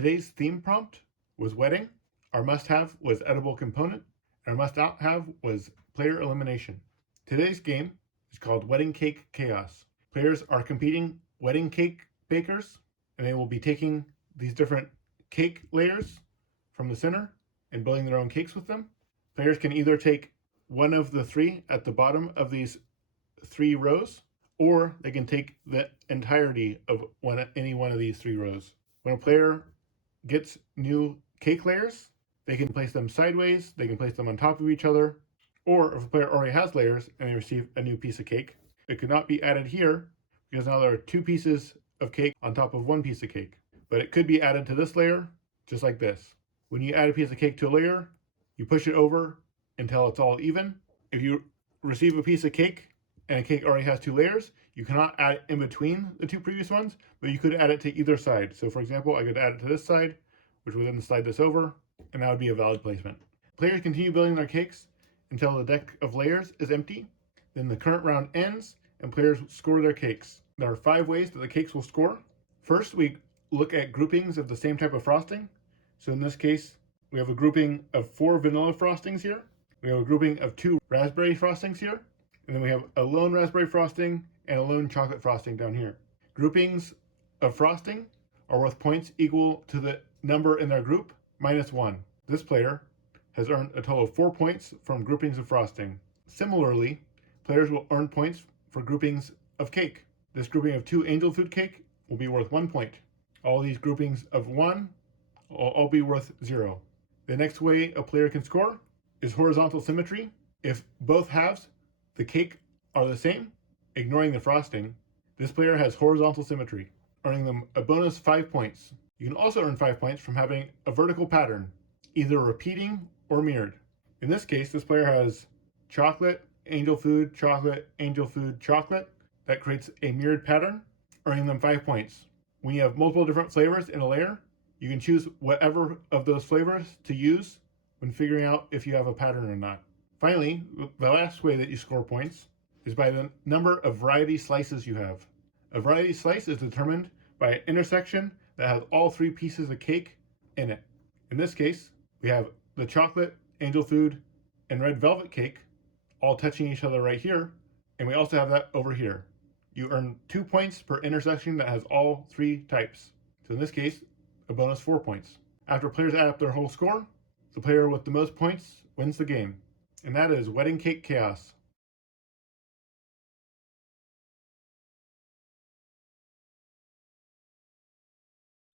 Today's theme prompt was wedding, our must-have was edible component, and our must-not-have was player elimination. Today's game is called Wedding Cake Chaos. Players are competing wedding cake bakers, and they will be taking these different cake layers from the center and building their own cakes with them. Players can either take one of the three at the bottom of these 3 rows, or they can take the entirety of any one of these 3 rows. When a player gets new cake layers, they can place them sideways, they can place them on top of each other, or if a player already has layers and they receive a new piece of cake, it could not be added here because now there are 2 pieces of cake on top of 1 piece of cake. But it could be added to this layer just like this. When you add a piece of cake to a layer, you push it over until it's all even. If you receive a piece of cake and a cake already has 2 layers, you cannot add it in between the 2 previous ones, but you could add it to either side. So for example, I could add it to this side, which would then slide this over, and that would be a valid placement. Players continue building their cakes until the deck of layers is empty. Then the current round ends and players score their cakes. There are 5 ways that the cakes will score. First, we look at groupings of the same type of frosting. So in this case, we have a grouping of 4 vanilla frostings here. We have a grouping of 2 raspberry frostings here. And then we have a lone raspberry frosting and a lone chocolate frosting down here. Groupings of frosting are worth points equal to the number in their group minus 1. This player has earned a total of 4 points from groupings of frosting. Similarly, players will earn points for groupings of cake. This grouping of 2 angel food cake will be worth 1 point. All these groupings of 1 will all be worth 0. The next way a player can score is horizontal symmetry. If both halves the cake are the same, ignoring the frosting, this player has horizontal symmetry, earning them a bonus 5 points. You can also earn 5 points from having a vertical pattern, either repeating or mirrored. In this case, this player has chocolate, angel food, chocolate, angel food, chocolate. That creates a mirrored pattern, earning them 5 points. When you have multiple different flavors in a layer, you can choose whatever of those flavors to use when figuring out if you have a pattern or not. Finally, the last way that you score points is by the number of variety slices you have. A variety slice is determined by an intersection that has all 3 pieces of cake in it. In this case, we have the chocolate, angel food, and red velvet cake all touching each other right here, and we also have that over here. You earn 2 points per intersection that has all 3 types. So in this case, a bonus 4 points. After players add up their whole score, the player with the most points wins the game. And that is Wedding Cake Chaos.